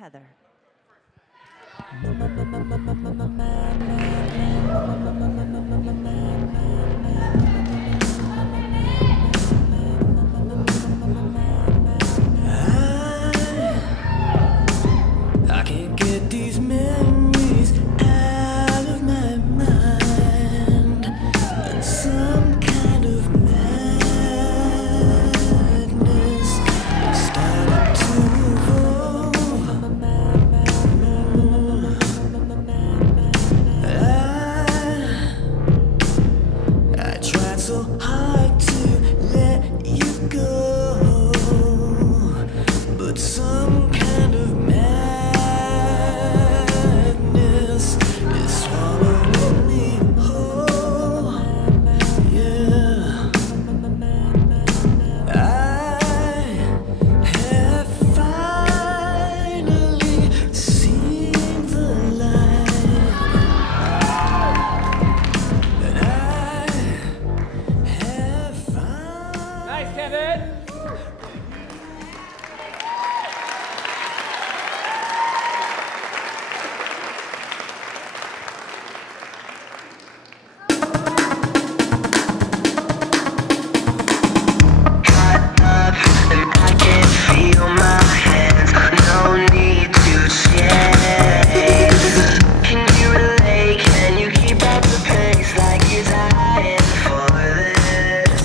Heather. I can't get these memories out of my mind, and some kind of madness started to evolve. I tried so hard to let you go, but some kind of madness is swallowing me whole. Yeah, I have finally seen the light, and I have found. Nice, Kevin. And I can feel my hands, no need to chase. Can you relate? Can you keep up the pace like you're dying for this?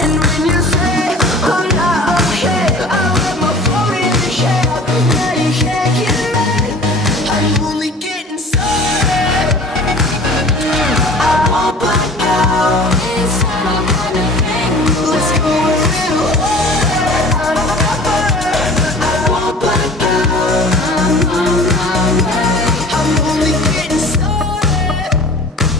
And when you say, oh no, okay, I let my phone in the shade. Now you can't get mad, I'm only getting started. I won't back out, it's not a kind of thing. Let's go a little harder. I won't back out, I'm only getting started.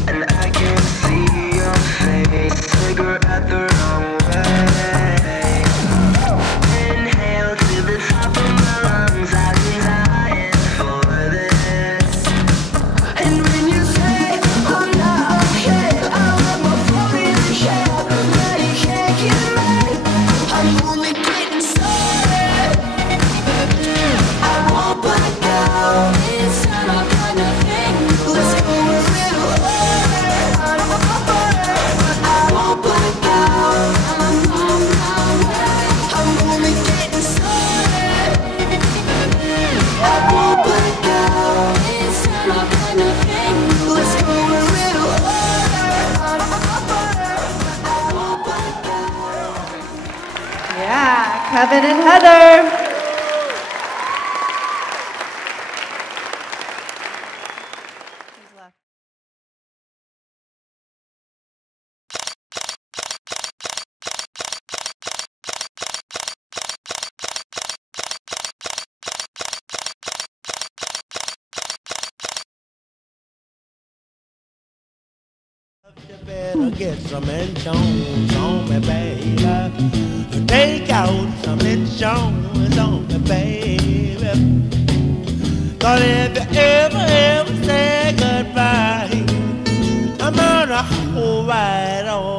And I can see your face, cigarette the wrong way. Inhale to the top of my lungs, I've been dying for this. And when you say, oh no, okay, I let my phone in the shade. Now you can't get mad, I'm only getting started. I won't back out, it's not a kind of thing. Let's go a little harder. I won't back out, I'm only getting started. I won't back out, it's not a kind of thing. Let's go a little harder. I won't back out. Yeah, Kevin and Heather. Who's left? You better get some insurance on me, baby. Take out some insurance on me, baby. 'Cause if you ever say goodbye, I'm gonna hold right on